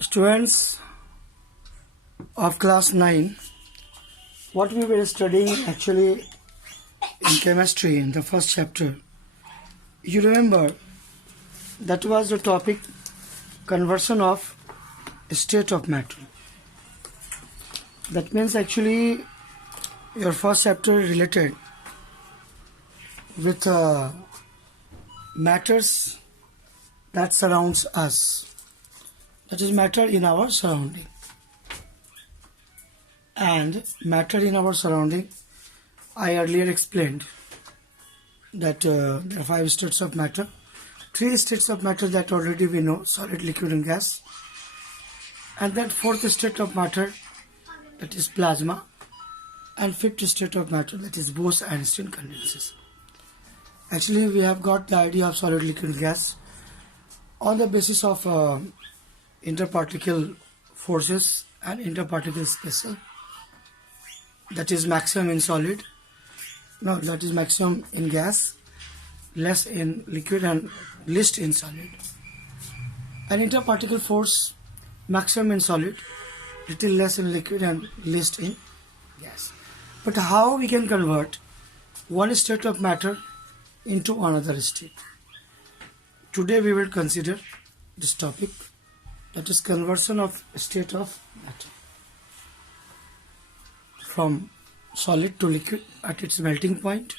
Students of class 9, what we were studying actually in chemistry in the first chapter, you remember that was the topic conversion of state of matter. That means actually your first chapter related with matters that surrounds us. That is matter in our surrounding. And matter in our surrounding, I earlier explained that there are 5 states of matter. 3 states of matter that already we know, solid, liquid and gas. And then 4th state of matter, that is plasma. And 5th state of matter, that is Bose-Einstein condenses. Actually, we have got the idea of solid, liquid and gas on the basis of interparticle forces and interparticle spacer. That is maximum in solid. No, that is maximum in gas, less in liquid and least in solid. And interparticle force, maximum in solid, little less in liquid and least in gas. But how we can convert one state of matter into another state? Today we will consider this topic, that is conversion of state of matter from solid to liquid at its melting point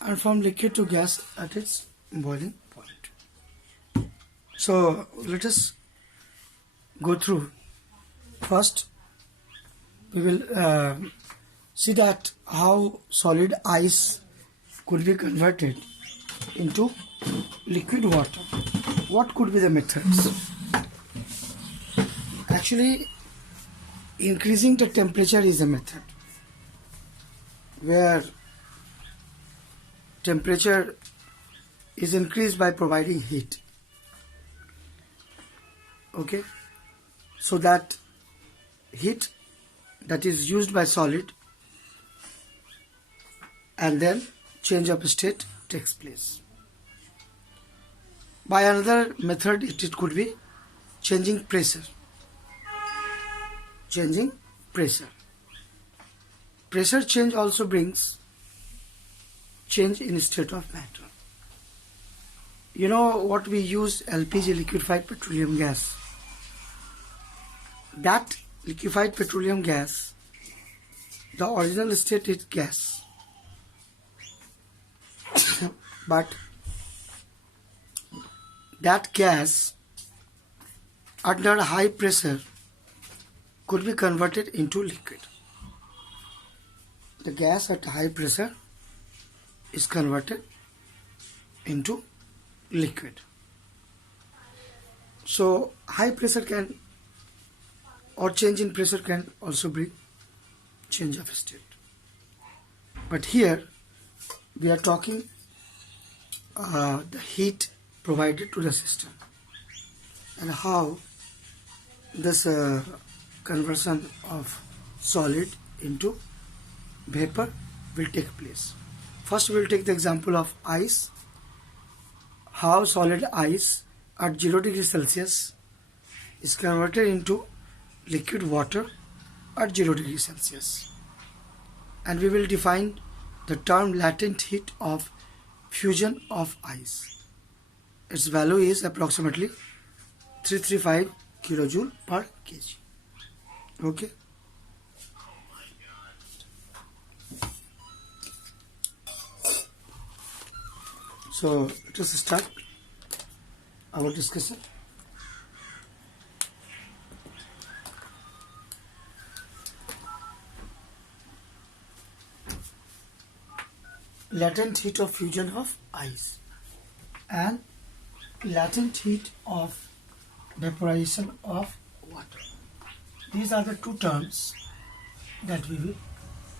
and from liquid to gas at its boiling point. So let us go through. First we will see that how solid ice could be converted into liquid water. What could be the methods? Actually, increasing the temperature is a method where temperature is increased by providing heat. Okay, so that heat that is used by solid and then change of state takes place. By another method, it could be changing pressure. Changing pressure. Pressure change also brings change in state of matter. You know what we use, LPG, liquefied petroleum gas. That liquefied petroleum gas, the original state is gas. But that gas under high pressure could be converted into liquid. The gas at high pressure is converted into liquid. So high pressure can, or change in pressure can also bring change of state. But here we are talking the heat provided to the system and how this conversion of solid into vapor will take place. First we will take the example of ice. How solid ice at 0 degrees Celsius is converted into liquid water at 0 degrees Celsius. And we will define the term latent heat of fusion of ice. Its value is approximately 335 kilojoule per kg. Okay. So let us start our discussion. Latent heat of fusion of ice and latent heat of vaporization of water. These are the two terms that we will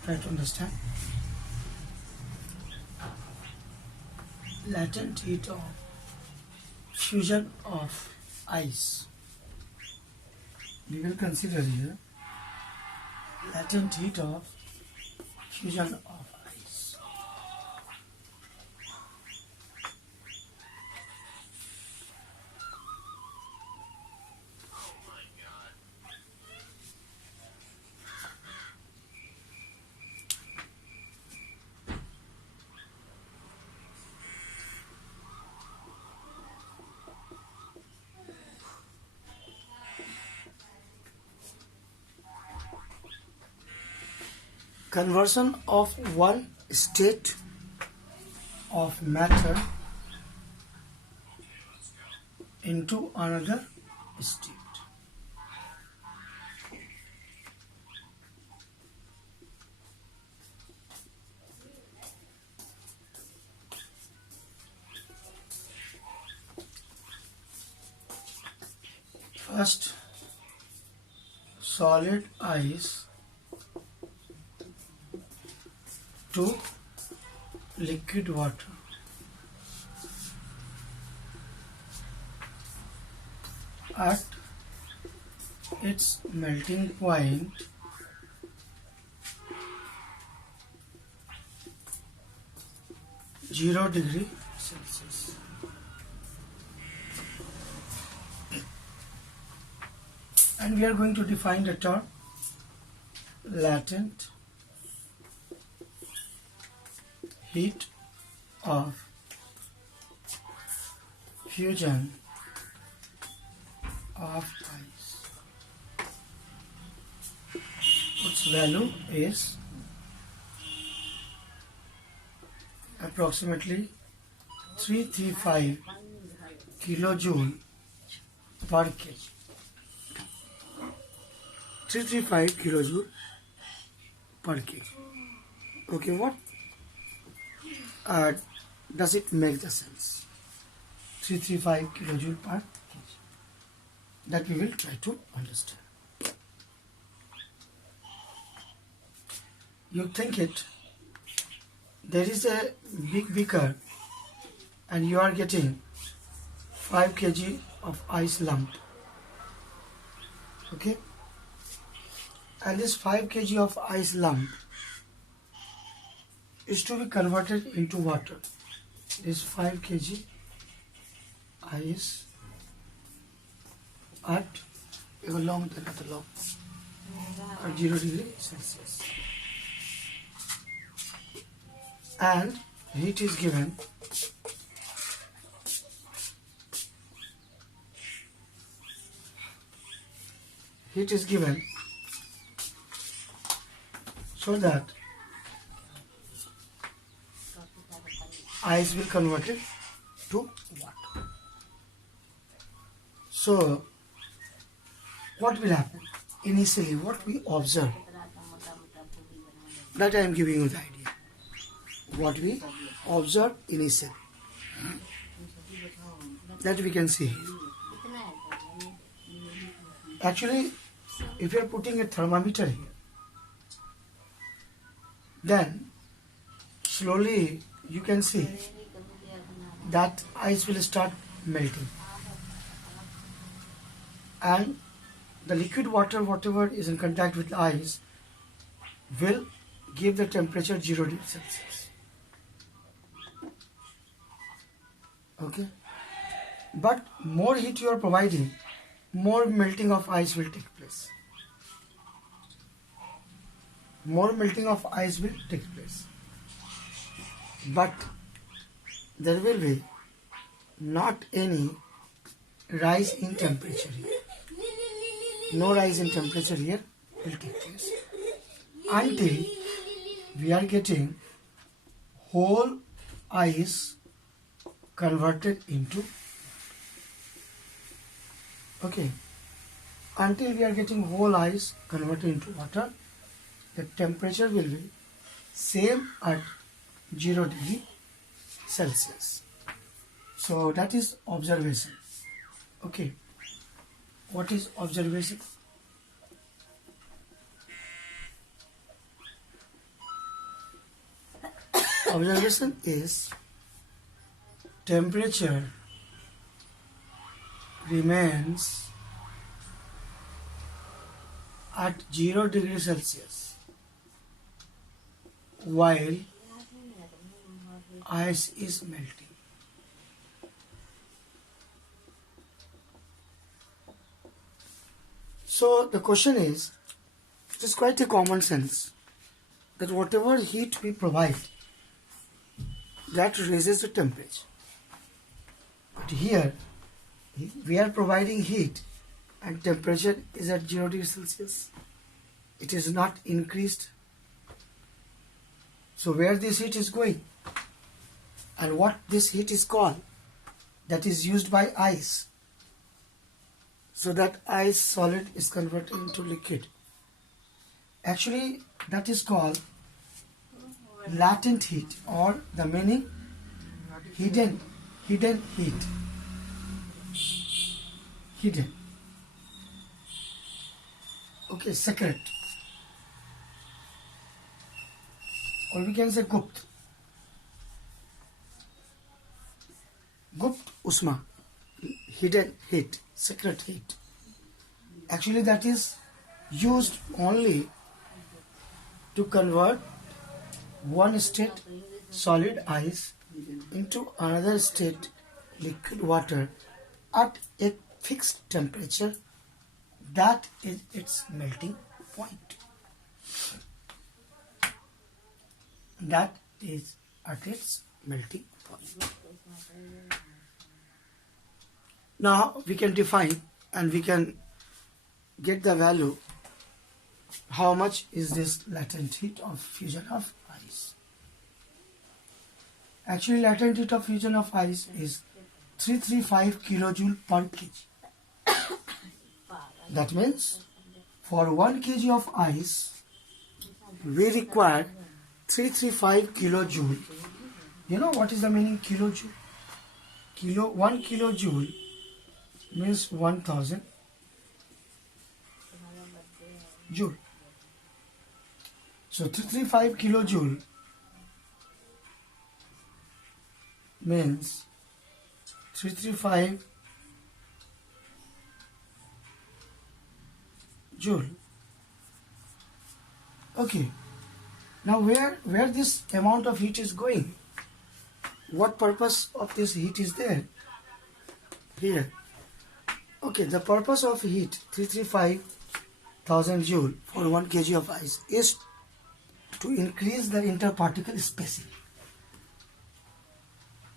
try to understand. Latent heat of fusion of ice. We will consider here latent heat of fusion of ice. conversion of one state of matter into another state. First, solid ice to liquid water. At its melting point, (0°C). And we are going to define the term latent heat of fusion of ice. Its value is approximately 335 kilojoule per kg. 335 kilojoule per kg. Okay, what does it make the sense? 335 kilojoule per kg. That we will try to understand. You think it, there is a big beaker and you are getting 5 kg of ice lump. Okay? And this 5 kg of ice lump is to be converted into water. This 5 kg ice at at 0°C. And heat is given so that ice will convert it to water. So what will happen? Initially what we observe, that I am giving you the idea. What we observe initially, that we can see here. Actually, if you are putting a thermometer here, then slowly you can see that ice will start melting, and the liquid water, whatever is in contact with ice, will give the temperature 0°C. Okay, but more heat you are providing, more melting of ice will take place. More melting of ice will take place. But there will be not any rise in temperature here. No rise in temperature here will take place until we are getting whole ice converted into, okay, until we are getting whole ice converted into water, the temperature will be same at 0°C. So that is observation. Okay, what is observation? Observation is temperature remains at 0°C while ice is melting. So the question is, it is quite a common sense that whatever heat we provide, that raises the temperature. But here we are providing heat and temperature is at 0°C. It is not increased. So where this heat is going and what this heat is called, that is used by ice. So that ice solid is converted into liquid. Actually, that is called latent heat, or the meaning hidden heat. Hidden. Okay, secret. Or we can say Gupt. Gupt Usma. Hidden heat, secret heat. Actually, that is used only to convert one state solid ice into another state liquid water at a fixed temperature. That is its melting point. That is at its melting point. Now we can define and we can get the value. How much is this latent heat of fusion of ice? Actually, latent heat of fusion of ice is 335 kilojoule per kg. That means for 1 kg of ice, we require 335 kilojoule. You know what is the meaning kilojoule? 1 kilojoule means 1000 joule. So 335 kilojoule means 335 joule. Okay. Now where this amount of heat is going? What purpose of this heat is there? Here. Okay, the purpose of heat 335,000 joule for 1 kg of ice is to increase the interparticle spacing.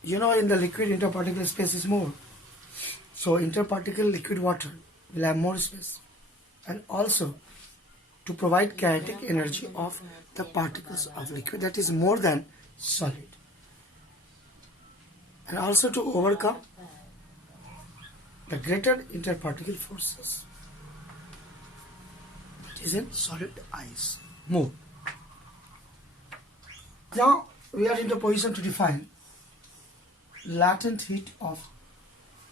You know, in the liquid, interparticle space is more. So interparticle liquid water will have more space. And also to provide kinetic energy of the particles of liquid, that is more than solid. And also to overcome the greater interparticle forces that is in solid ice. More. Now we are in the position to define latent heat of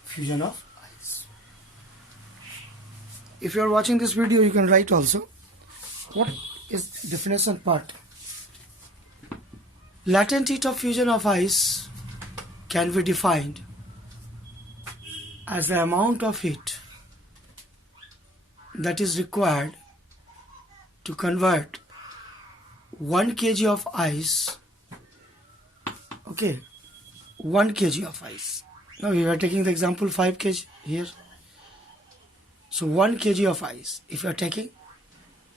fusion of ice. If you are watching this video, you can write also. What is definition part? Latent heat of fusion of ice can be defined as the amount of heat that is required to convert 1 kg of ice. Okay, 1 kg of ice. Now we are taking the example 5 kg here. So 1 kg of ice, if you are taking,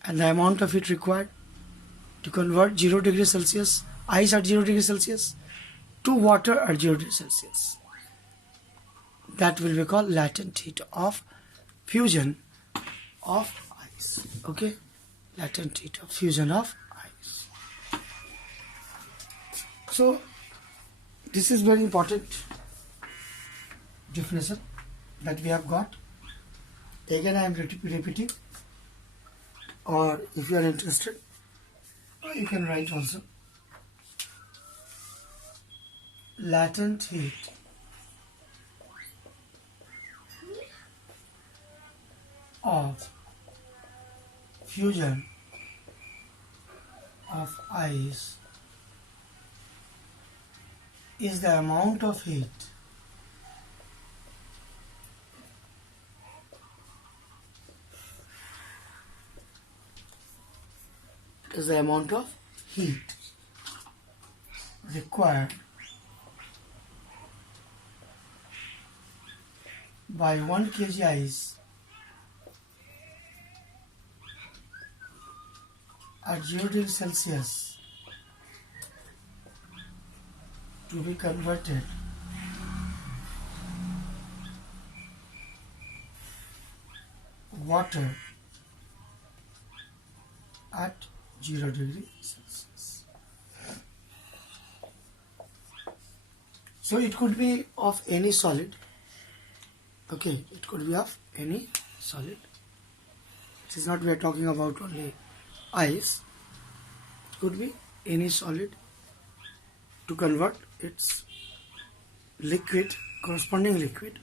and the amount of heat required to convert 0 degrees Celsius, ice at 0 degrees Celsius, to water at 0 degrees Celsius. That will be called latent heat of fusion of ice. Okay, latent heat of fusion of ice. So this is very important definition that we have got. Again, I am repeating, or if you are interested, you can write also. Latent heat of fusion of ice is the amount of heat required by 1 kg ice at 0 degrees Celsius to be converted water at 0 degrees Celsius. So it could be of any solid. Okay, it could be of any solid. It is not we are talking about only ice. It could be any solid to convert its liquid, corresponding liquid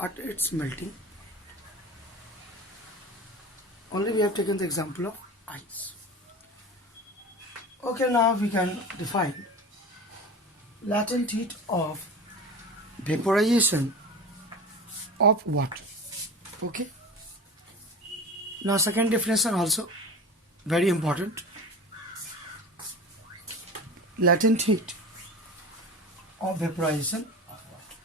at its melting. Only we have taken the example of ice. Okay, now we can define latent heat of vaporization of water. Okay. Now second definition also very important. Latent heat of vaporization of water.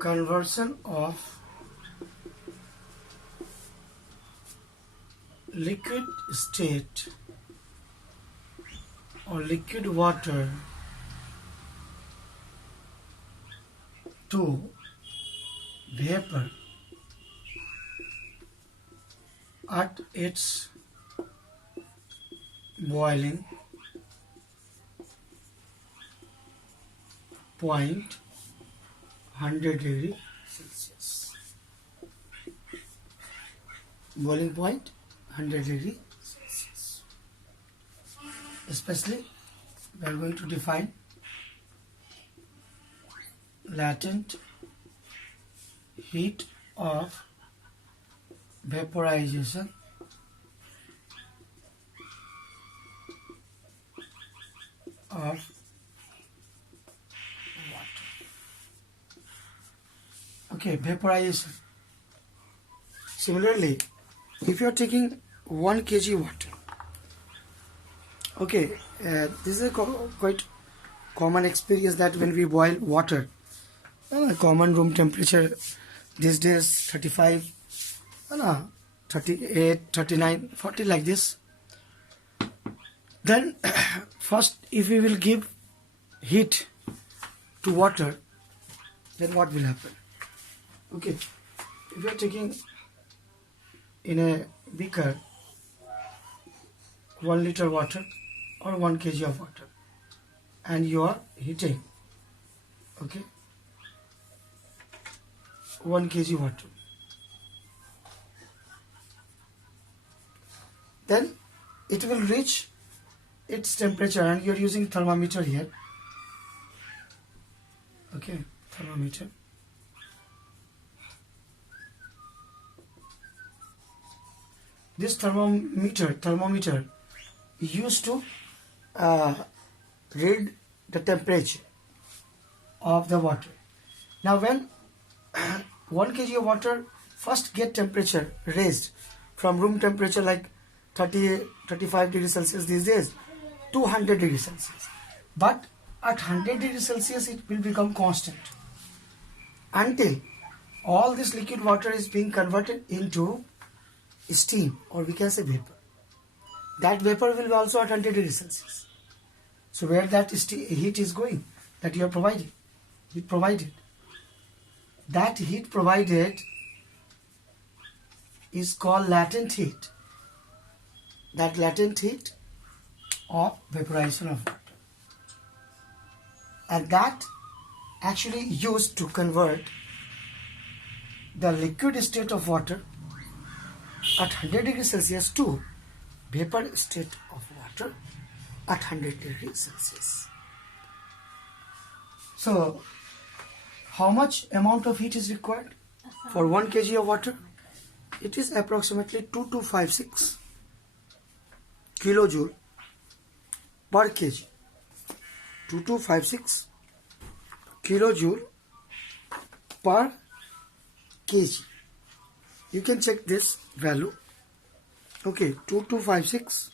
Conversion of liquid state or liquid water to vapor at its boiling point 100 degree Celsius. Boiling point 100 degree Celsius. Especially we are going to define latent heat of vaporization of water. Okay, vaporization. Similarly, if you are taking 1 kg water, okay, this is a quite common experience that when we boil water, common room temperature these days 35, 38, 39, 40 like this. Then first if we will give heat to water, then what will happen? Okay, if you are taking in a beaker 1 liter water or 1 kg of water and you are heating, okay, 1 kg water, then it will reach its temperature, and you are using thermometer here. Okay, thermometer. This thermometer used to read the temperature of the water. Now when 1 kg of water first get temperature raised from room temperature like 30, 35 degrees Celsius these days to 100 degrees Celsius. But at 100 degrees Celsius it will become constant until all this liquid water is being converted into steam, or we can say vapor. That vapor will be also at 100 degrees Celsius. So where that heat is going, that you are providing, heat provided. That heat provided is called latent heat. That latent heat of vaporization of water. And that actually used to convert the liquid state of water at 100 degrees Celsius to vapor state of water at 100 degrees Celsius. So, how much amount of heat is required for 1 kg of water? It is approximately 2256 kilojoule per kg. 2256 kilojoule per kg. You can check this value. Okay, 2256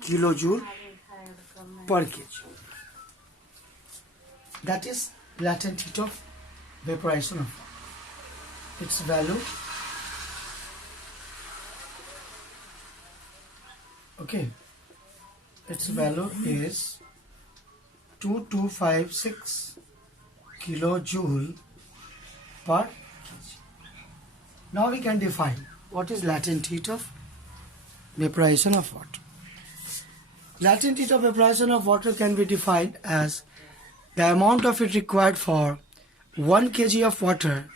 kilojoule per kg. That is latent heat of vaporization of water. Its value Okay, its value is 2256 kilojoule per kg. Now we can define what is latent heat of vaporization of water. Latent heat of vaporization of water can be defined as the amount of heat required for 1 kg of water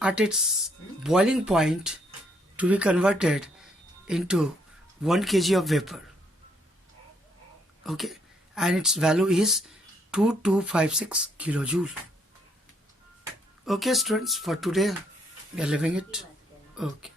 at its boiling point to be converted into 1 kg of vapor. Okay, and its value is 2256 kilojoule. Okay students, for today we are leaving it. Okay.